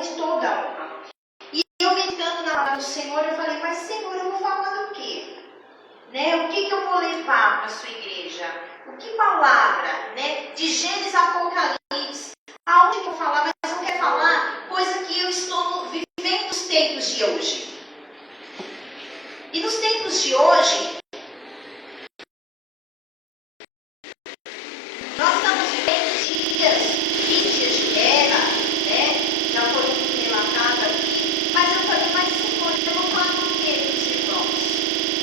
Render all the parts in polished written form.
de toda a honra. E eu meditando na palavra do Senhor, eu falei, mas Senhor, eu vou falar do quê? Né? O que eu vou levar para a sua igreja? O que palavra? Né? De Gênesis a Apocalipse. Aonde que eu vou falar? Mas eu quero falar coisa que eu estou vivendo nos tempos de hoje. E nos tempos de hoje, nós estamos vivendo dias de guerra, né? Já foi relatado aqui. Mas eu falei, mas Senhor, eu vou falar do quê dos irmãos?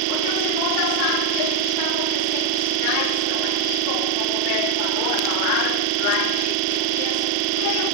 Porque os irmãos já sabem que a gente está acontecendo, os sinais estão aqui, como o Roberto falou, a palavra lá em Jeremias. E aí eu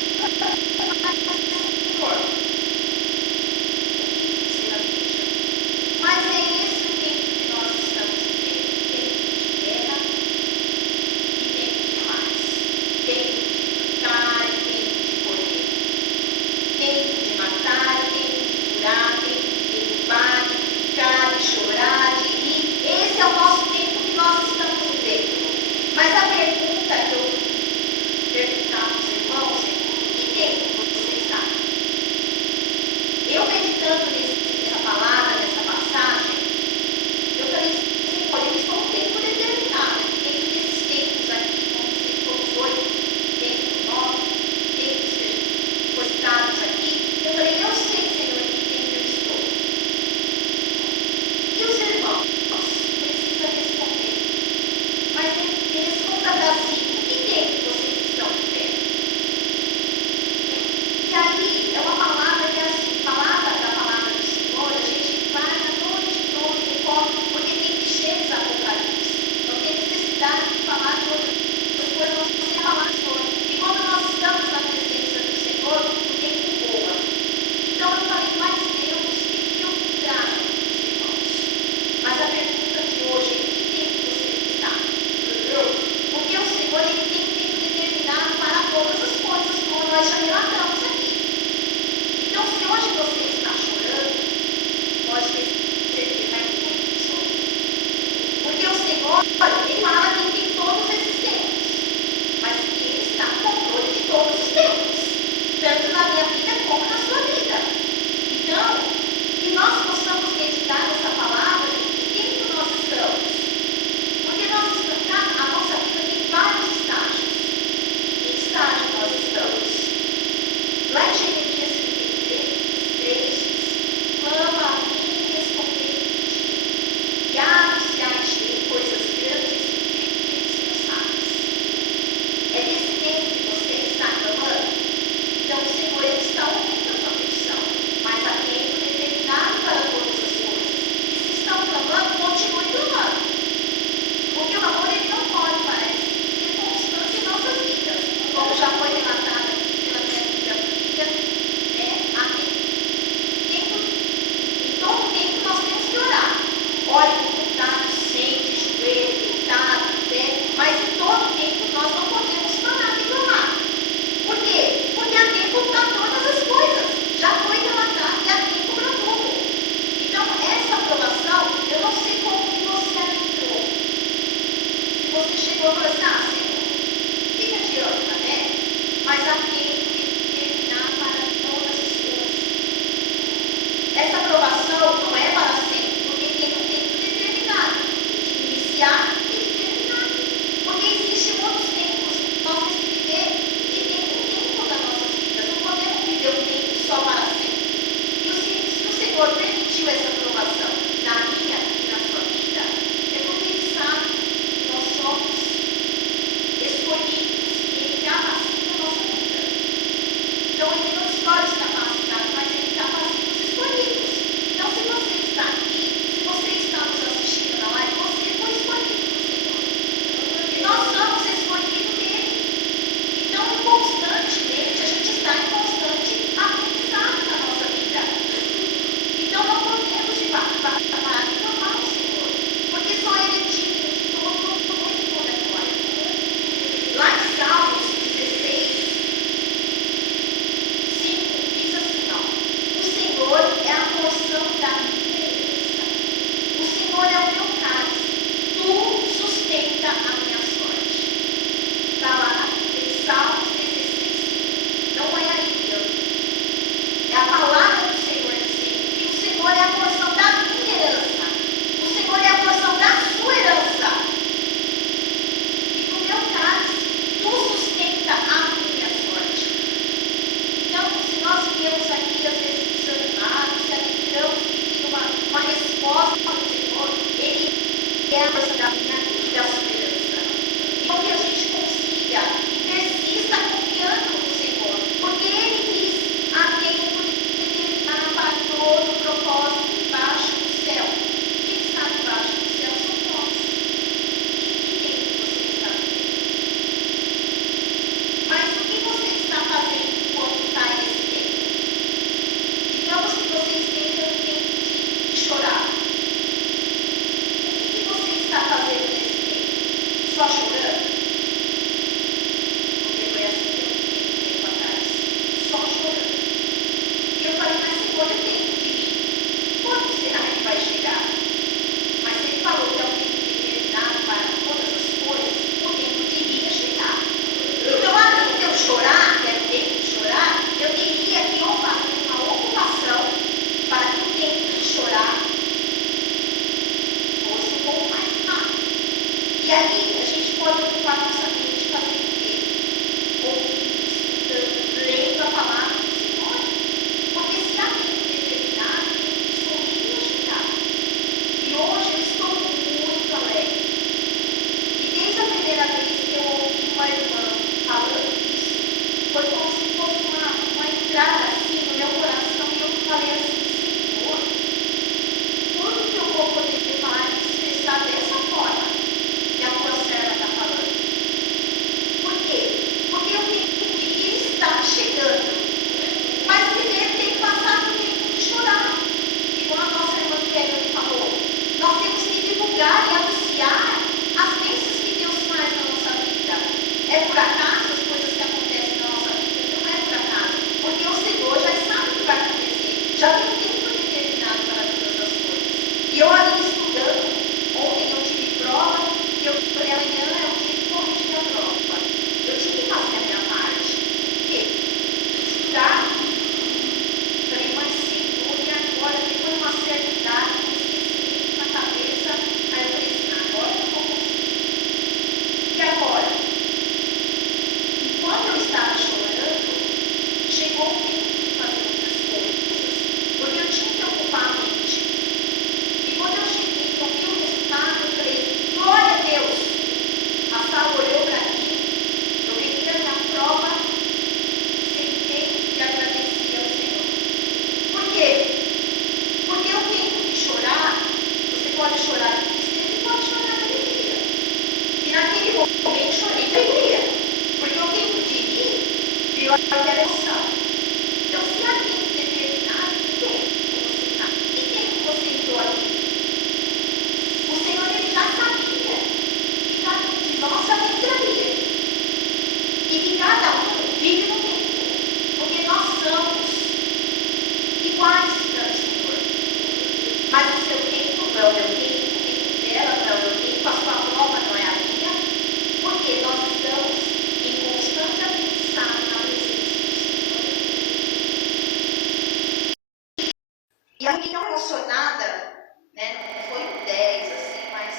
E eu fiquei tão emocionada, né? Não foi um 10 assim, mas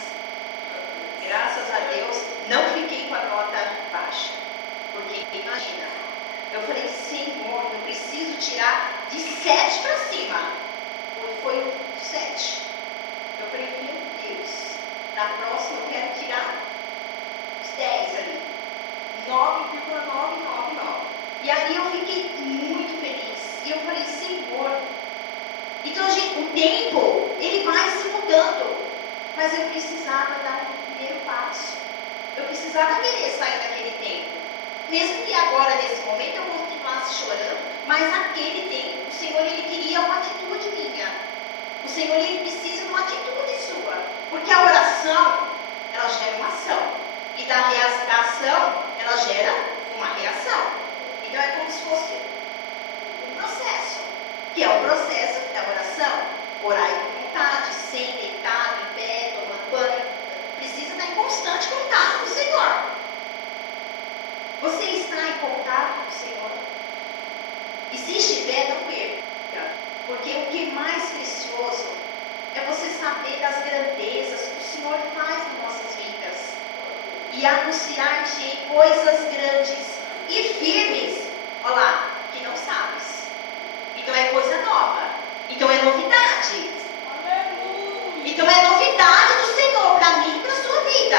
graças a Deus não fiquei com a nota baixa. Porque imagina, eu falei, Senhor, eu preciso tirar de 7 para cima. Foi o 7. Eu falei, meu Deus, na próxima eu quero tirar os 10 ali. 9,999. E ali eu fiquei muito feliz. E eu falei, Senhor. Então, gente, o tempo, ele vai se mudando. Mas eu precisava dar um primeiro passo. Eu precisava querer sair daquele tempo. Mesmo que agora, nesse momento, eu continuasse chorando, mas naquele tempo, o Senhor, ele queria uma atitude minha. O Senhor, ele precisa de uma atitude sua. Porque a oração, ela gera uma ação. E da ação, ela gera uma reação. Então, é como se fosse um processo. Que é o processo da oração. Orar com vontade, sem deitado, em pé, tomando banho. Precisa estar em constante contato com o Senhor. Você está em contato com o Senhor? E se estiver, não perca. Porque o que é mais precioso é você saber das grandezas que o Senhor faz nas nossas vidas. E anunciar, gente, coisas grandes e firmes. Olha lá, que não sabes. Então é coisa nova. Então é novidade. Então é novidade do Senhor para mim e para a sua vida.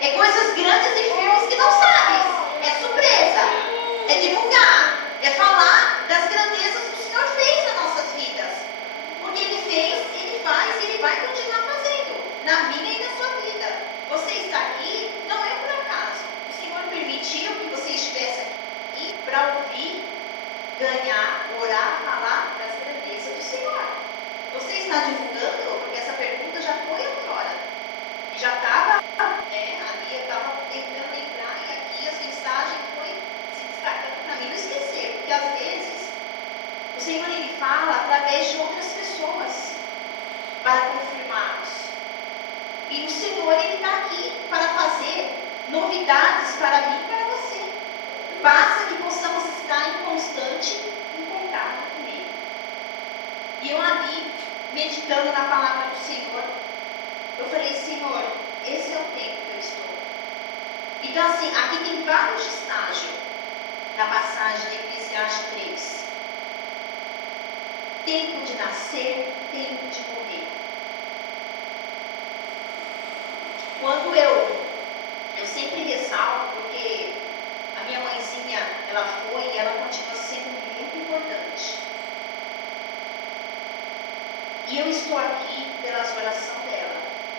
É coisas grandes e firmes que não sabes. É surpresa. É divulgar. É falar das grandezas que o Senhor fez nas nossas vidas. Porque Ele fez, Ele faz e Ele vai continuar fazendo. Na minha e na sua vida. Você está aqui, não é por acaso. O Senhor permitiu que você estivesse aqui para ouvir, ganhar, orar, falar das grandezas do Senhor. Você está divulgando? Porque essa pergunta já foi outrora. E já estava, né? Ali eu estava tentando lembrar e aqui as mensagens foi se destacando para mim não esquecer. Porque às vezes o Senhor, ele fala através de outras pessoas para confirmarmos. E o Senhor, ele está aqui para fazer novidades para mim e para você. Basta que possamos estar em constante contato com Ele. E eu ali, meditando na palavra do Senhor, eu falei, Senhor, esse é o tempo que eu estou. Então assim, aqui tem vários estágios da passagem de Eclesiastes 3. Tempo de nascer, tempo de morrer. Quando eu sempre ressalto, porque a minha mãezinha, ela foi e ela continua sendo muito importante. E eu estou aqui pelas orações dela.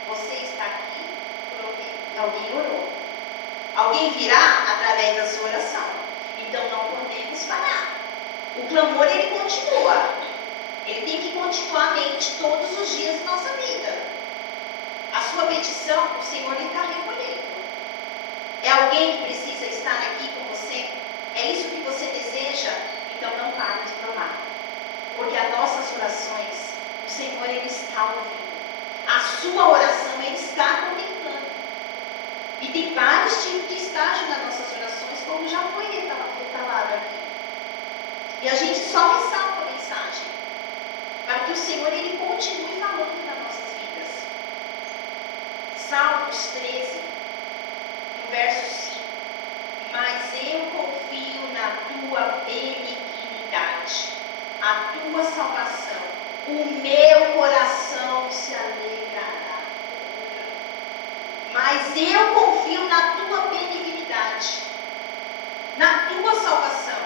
Você está aqui por alguém. Alguém orou. Alguém virá através da sua oração. Então não podemos parar. O clamor, ele continua. Ele tem que continuar a mente todos os dias da nossa vida. A sua petição, o Senhor, ele está recolhendo. É alguém que precisa estar aqui com você? É isso que você deseja? Então não pare de clamar. Porque as nossas orações, o Senhor, ele está ouvindo. A sua oração, ele está contemplando. E tem vários tipos de estágio nas nossas orações, como já foi detalhado aqui. E a gente só ressalta a mensagem, para que o Senhor, ele continue falando nas nossas vidas. Salmos 13, no verso 5. Mas eu confio na tua benignidade, a tua salvação. O meu coração se alegrará. Mas eu confio na tua benignidade, na tua salvação.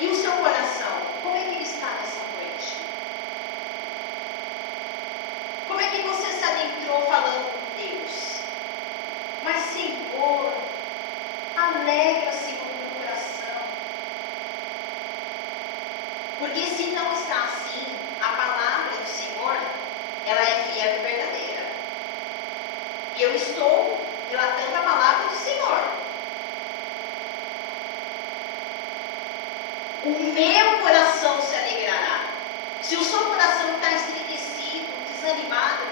E o seu coração, como é que ele está nessa noite? Como é que você se adentrou falando com Deus? Mas, Senhor, alegra, Senhor, meu coração. Porque se não está assim, a palavra do Senhor, ela é fiel e verdadeira. E eu estou relatando a palavra do Senhor. O meu coração se alegrará. Se o seu coração está estremecido, desanimado,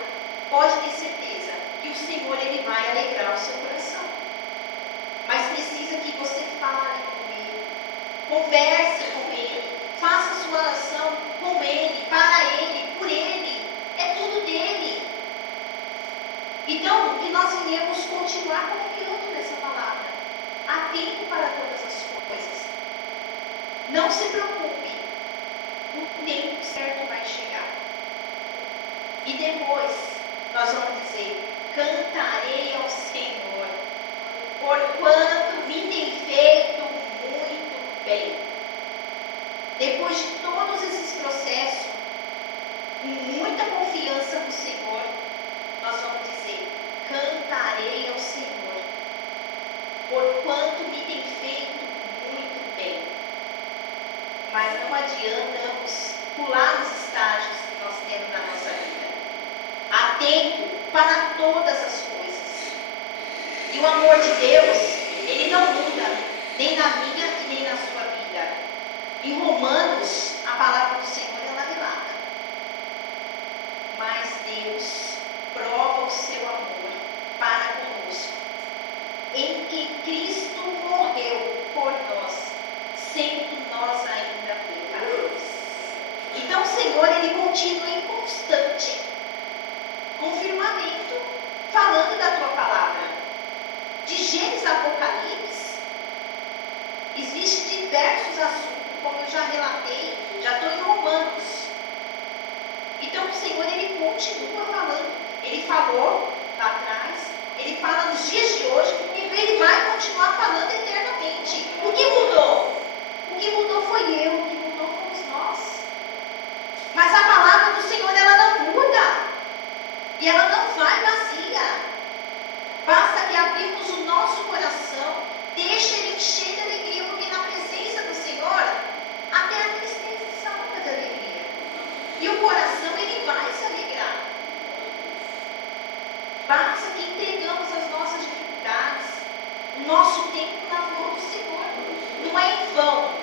pode ter certeza que o Senhor, ele vai alegrar o seu coração. Mas precisa que você fale com Ele, converse com Ele, Faça sua oração com Ele, para Ele, por Ele. É tudo dele. Então, que nós venhamos continuar confiando nessa palavra. Há tempo para todas as coisas. Não se preocupe. O tempo certo vai chegar. E depois, nós vamos dizer: cantarei ao Senhor, porquanto me tem feito muito bem. Depois de todos esses processos, com muita confiança no Senhor, nós vamos dizer: cantarei ao Senhor, porquanto me tem feito muito bem. Mas não adiantamos pular os estágios que nós temos na nossa vida. Há tempo para todas as coisas. E o amor de Deus, ele não muda, nem na minha e nem na sua vida. Em Romanos, a palavra do Senhor ela relata: mas Deus prova o seu amor para conosco, em que Cristo morreu por nós, sendo nós ainda pecadores. Então o Senhor, ele continua em constante confirmamento, falando da tua palavra. De Gênesis a Apocalipse, existem diversos assuntos, como eu já relatei, já estou em Romanos. Então o Senhor, ele continua falando. Ele falou lá atrás, ele fala nos dias de hoje, e ele vai continuar falando eternamente. O que mudou? O que mudou foi eu, o que mudou fomos nós. Mas a palavra do Senhor, ela não muda. E ela não vai vazia. Basta que abrimos o nosso coração, deixa ele encher de alegria, porque na presença do Senhor, até a tristeza salta de alegria. E o coração, ele vai se alegrar. Basta que entregamos as nossas dificuldades, o nosso tempo na mão do Senhor. Não é em vão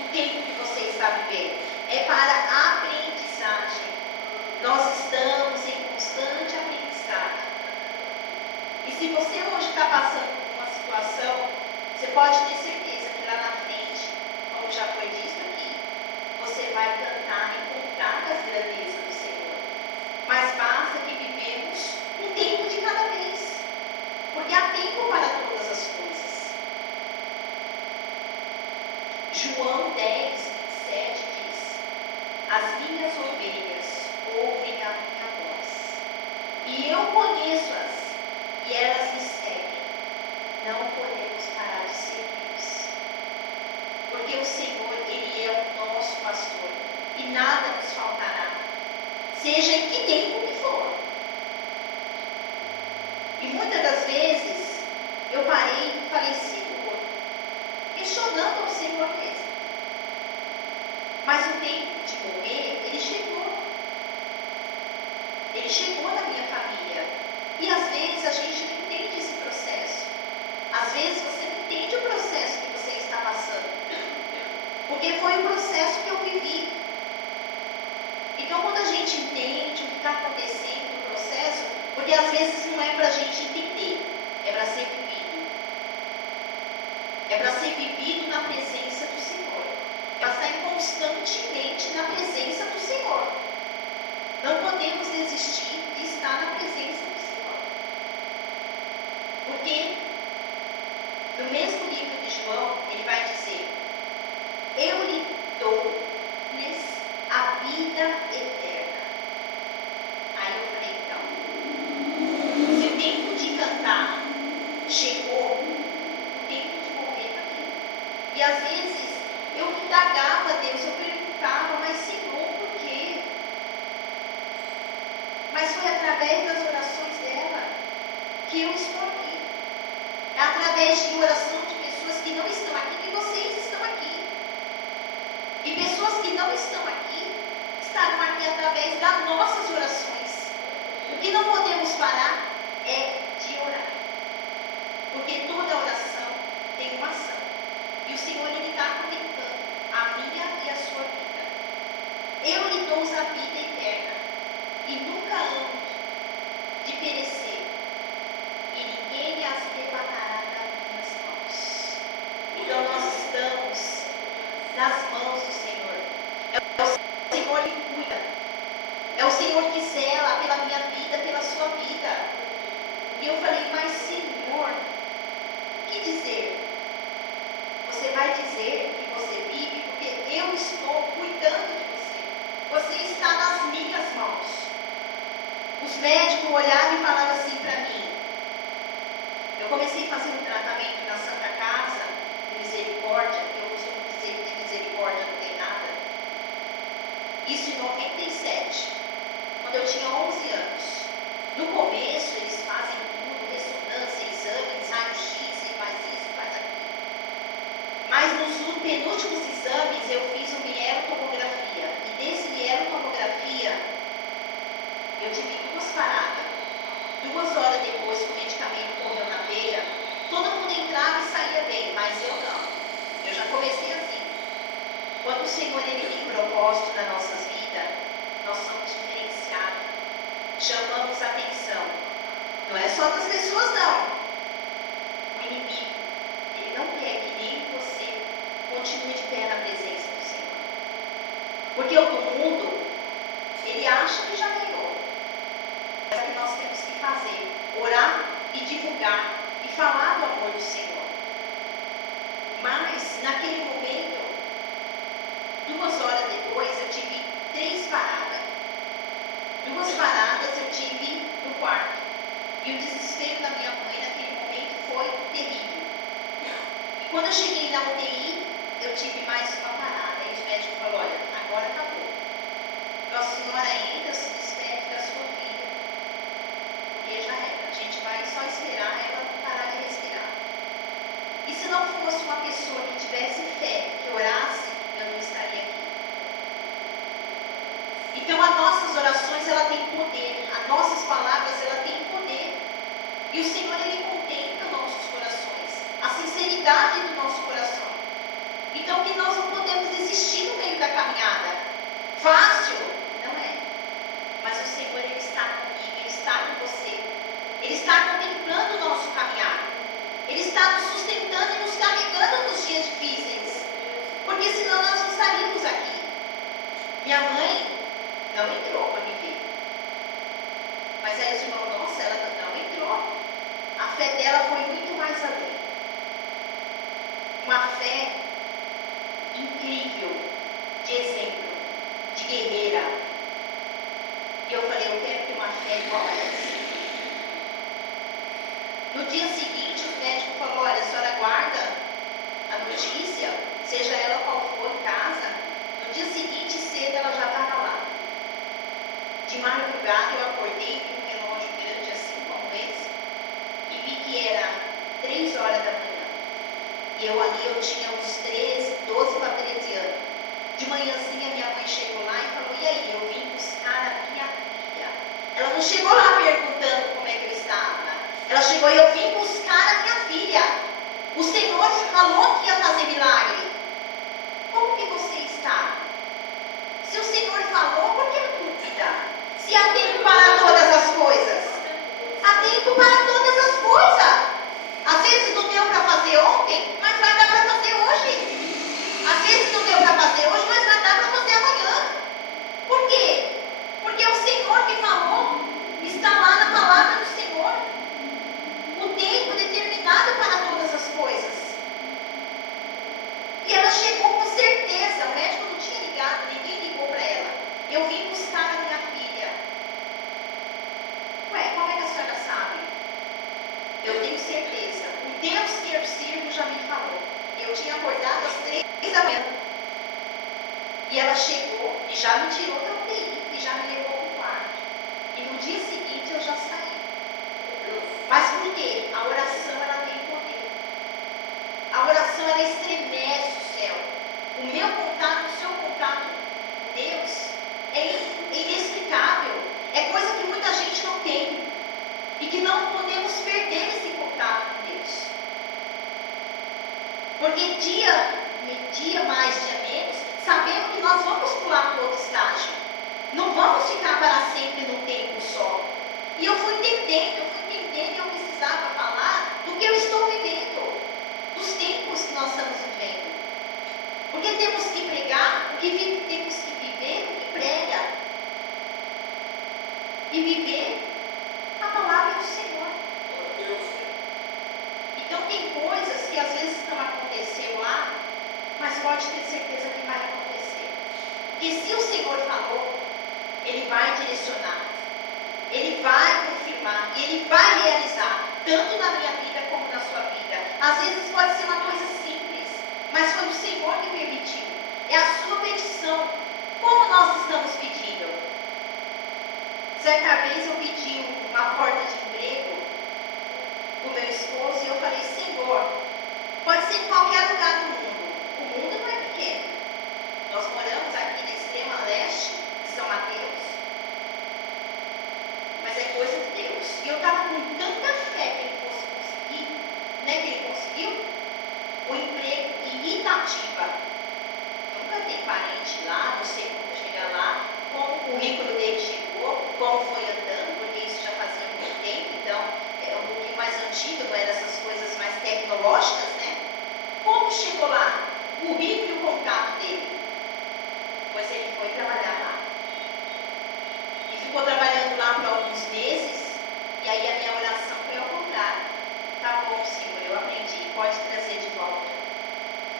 o tempo que você está vivendo. É para aprendizagem. Nós estamos em constante aprendizagem. E se você hoje está passando por uma situação, você pode ter certeza que lá na frente, como já foi dito aqui, você vai cantar e contar das grandezas do Senhor. Mas basta que vivemos um tempo de cada vez, porque há tempo para todas as coisas. João 10, 27 diz: as minhas ovelhas ouvem a minha voz, e eu conheço-as, e elas me seguem. Não podemos parar de segui-los, porque o Senhor, ele é o nosso pastor, e nada nos faltará, seja em que tempo que for. E muitas das vezes, eu parei e falei: Senhor, questionando ao Senhor mesmo. Mas o tempo de morrer, ele chegou. Ele chegou na minha família. E às vezes a gente não entende esse processo. Às vezes você não entende o processo que você está passando. Porque foi o processo que eu vivi. Então quando a gente entende o que está acontecendo no processo, porque às vezes não é para a gente entender, é para ser vivido. É para ser vivido na presença do Senhor. É para estar constantemente na presença do Senhor. Não podemos desistir de estar na presença do Senhor. Porque no mesmo livro de João, ele vai dizer: eu lhe dou-lhes a vida eterna. Aí eu falei: então, se o tempo de cantar chegou, o tempo de morrer também. E às vezes eu indagava a Deus, eu perguntava: mas Senhor, por quê? Mas foi através das orações dela que eu estou aqui. É através de oração de pessoas que não estão aqui que vocês estão aqui. E pessoas que não estão aqui estarão aqui através das nossas orações. O que não podemos parar é de orar. Porque toda oração tem uma ação. E o Senhor, ele está conectando a minha e a sua vida. Eu lhe dou a vida eterna, e nunca ando de perecer, e ninguém as arrebatará das minhas mãos. Então nós estamos nas mãos do Senhor. É o Senhor que cuida. É o Senhor que zela pela minha vida, pela sua vida. E eu falei, mas Senhor, o que dizer? Você vai dizer que você vive porque eu estou cuidando de você. Você está nas minhas mãos. Os médicos olhavam e falavam assim para mim. Eu comecei a fazer um tratamento na Santa Casa de Misericórdia, que eu costumo dizer que de misericórdia não tem nada. Isso em 97, quando eu tinha 11 anos. No começo eles fazem tudo, ressonância, exames, raio-x, e faz isso, faz aquilo. Mas nos penúltimos exames eu fiz uma mielotomografia. E desse mielotomografia eu tive 2 paradas. 2 horas depois que o medicamento correu na veia, todo mundo entrava e saía bem, mas eu não. Eu já comecei assim. Quando o Senhor ele tem propósito nas nossas vidas, nós somos diferenciados. Chamamos atenção. Não é só das pessoas, não. O inimigo, ele não quer que nem você continue de pé na presença do Senhor. Porque o do mundo, ele acha que já ganhou. É o que nós temos que fazer. Orar e divulgar e falar do amor do Senhor. Mas, naquele momento, 2 horas depois, eu tive 3 paradas. 2 paradas eu tive no quarto. E o desespero da minha mãe naquele momento foi terrível. E quando eu cheguei na UTI, eu tive mais uma parada. E os médicos falaram, olha, agora acabou. Então a senhora entra, se despede da sua filha. Porque já era. A gente vai só esperar ela parar de respirar. E se não fosse uma pessoa que tivesse fé, que orasse, eu não estaria aqui. Então as nossas orações, ela tem poder. As nossas palavras, ela tem poder. E o Senhor, ele contempla nossos corações. A sinceridade do nosso coração. Então que nós não podemos desistir no meio da caminhada. Fácil? Não é. Mas o Senhor, ele está comigo, ele está com você. Ele está contemplando o nosso caminhar. Ele está nos sustentando e nos carregando nos dias difíceis. Porque senão nós não estaríamos aqui. Minha mãe não entrou para me ver. Mas aí os irmãos, nossa, ela não entrou. A fé dela foi muito mais além. Uma fé incrível, de exemplo, de guerreira. E eu falei, eu quero ter uma fé igual a essa. No dia seguinte, o médico falou, olha, a senhora guarda a notícia, seja ela qual for em casa. No dia seguinte, cedo, ela já estava lá. De madrugada, eu acordei com um relógio grande assim, como esse, e vi que era 3 horas da manhã. E eu ali, eu tinha uns 12 para 13 anos. De manhãzinha, minha mãe chegou lá e falou, e aí, eu vim buscar a minha filha. Ela não chegou lá perguntando como é que eu estava. Ela chegou e eu vim buscar a minha filha. O Senhor falou que ia fazer milagre. Como que você está? Se o Senhor falou, por que dúvida? Se há tempo para todas as coisas. Há tempo para todas as coisas. Às vezes não deu para fazer ontem, mas vai dar para fazer hoje. Às vezes não deu para fazer hoje, mas vai dar para fazer amanhã. Por quê? Porque é o Senhor que falou. Está lá na palavra do Senhor. O tempo determinado para todas as coisas. E ela chegou com certeza. O médico não tinha ligado, ninguém ligou para ela. Eu vim buscar a minha filha. Ué, como é que a senhora sabe? Eu tenho certeza. O Deus que eu sirvo já me falou. Eu tinha acordado às 3 da manhã. E ela chegou e já me tirou da UTI e já me levou para o quarto. E no dia seguinte eu já saí. Mas por quê? A oração, ela tem poder. A oração, ela estremece o céu. O meu contato, o seu contato com Deus é inexplicável. É coisa que muita gente não tem. E que não podemos perder esse contato com Deus. Porque dia mais, dia menos, sabemos que nós vamos pular para outro estágio. Não vamos ficar para sempre num tempo só. E eu fui entendendo que eu precisava falar do que eu estou vivendo, dos tempos que nós estamos vivendo. Porque temos que pregar, o que temos que viver, o que prega. E viver a palavra do Senhor. Então tem coisas que às vezes não aconteceu lá, mas pode ter certeza que vai acontecer. Porque se o Senhor falou, Ele vai direcionar, Ele vai confirmar, e Ele vai realizar, tanto na minha vida como na sua vida. Às vezes pode ser uma coisa simples, mas foi o Senhor que permitiu. É a sua petição. Como nós estamos pedindo? Certa vez eu pedi uma porta de emprego para o meu esposo e eu falei, Senhor, pode ser em qualquer lugar do mundo. O mundo não é pequeno. Nós moramos aqui na extrema leste de São Mateus. Mas é coisa de Deus. E eu estava com tanta fé que ele fosse conseguir, né? Que ele conseguiu o emprego em Itatiba. Nunca tem parente lá, não sei como chegar lá, como o currículo dele chegou, como foi andando, porque isso já fazia muito tempo, então é um pouquinho mais antigo, não era essas coisas mais tecnológicas, né? Como chegou lá? O currículo e o contato dele. Pois ele foi trabalhar lá. E ficou trabalhando lá por alguns meses, e aí a minha oração foi ao contrário. Tá bom, Senhor, eu aprendi, pode trazer de volta.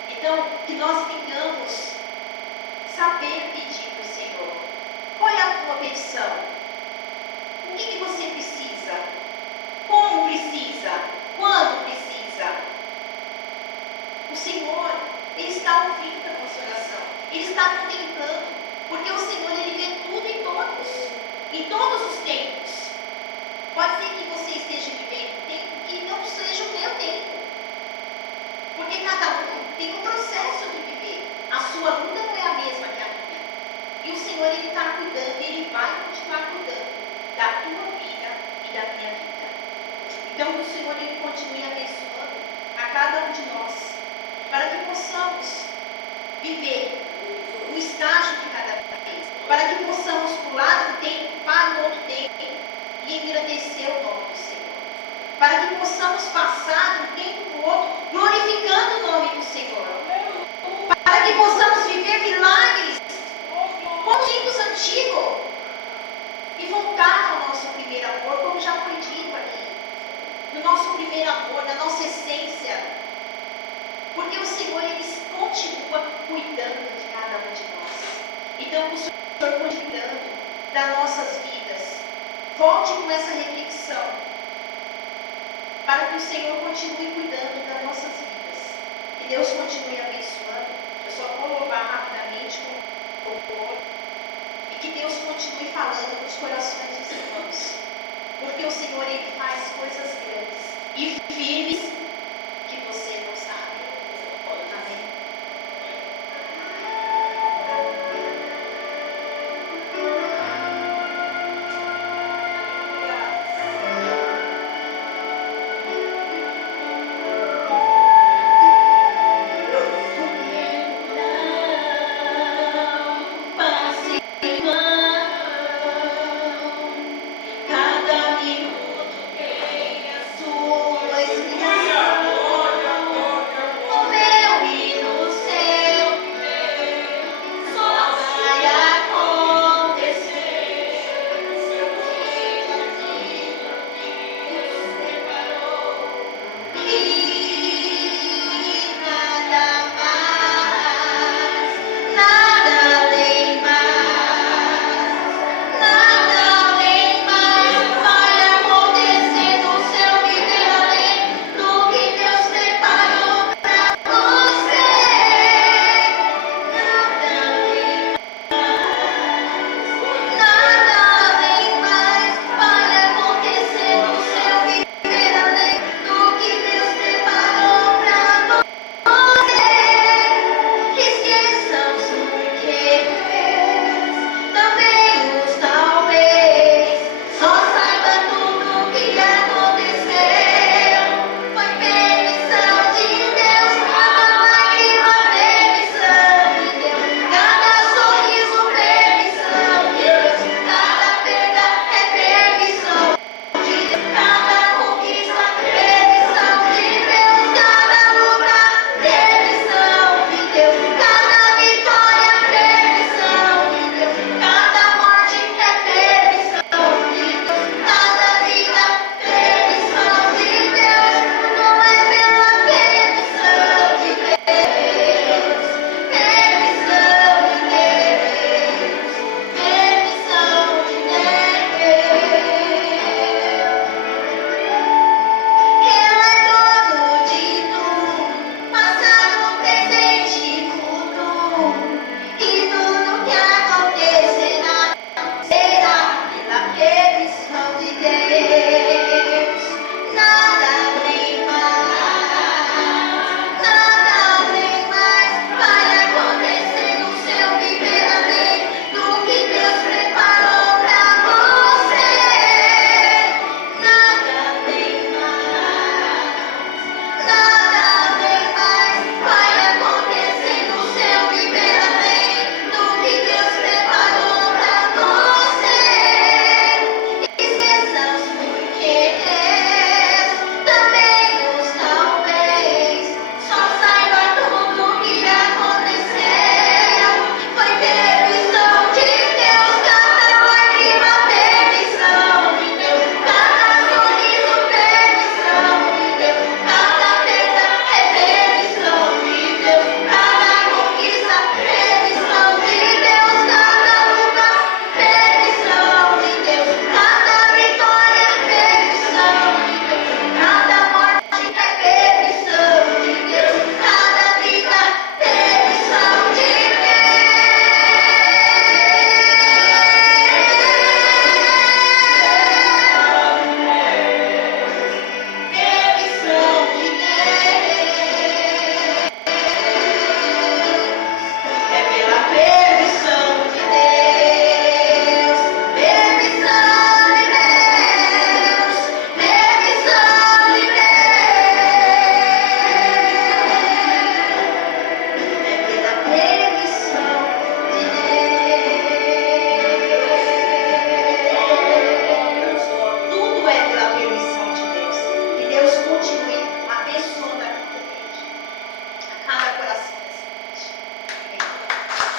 Então, que nós tenhamos saber pedir para o Senhor. Qual é a tua petição? O que você precisa? Como precisa? Quando precisa? O Senhor, Ele está ouvindo a nossa oração. Ele está contemplando. Porque o Senhor, Ele vê tudo em todos os tempos. Pode ser que você esteja vivendo um tempo que não seja o meu tempo. Porque cada um tem um processo de viver. A sua luta não é a mesma que a minha. E o Senhor, Ele está cuidando e Ele vai continuar cuidando da tua vida e da minha vida. Então, que o Senhor, Ele continue abençoando a cada um de nós, para que possamos viver o estágio de cada vez, para que possamos pular do tempo para o outro tempo e engrandecer o nome do Senhor, para que possamos passar de um tempo para o outro glorificando o nome do Senhor, para que possamos viver milagres como os tempos antigos e voltar ao nosso primeiro amor, como já foi dito aqui, no nosso primeiro amor, na nossa essência, porque o Senhor, Ele continua cuidando de cada um de nós. Então, o Senhor continua cuidando das nossas vidas. Volte com essa reflexão, para que o Senhor continue cuidando das nossas vidas. Que Deus continue abençoando. Eu só vou louvar rapidamente com louvor. E que Deus continue falando nos corações dos irmãos. Porque o Senhor, Ele faz coisas grandes e firmes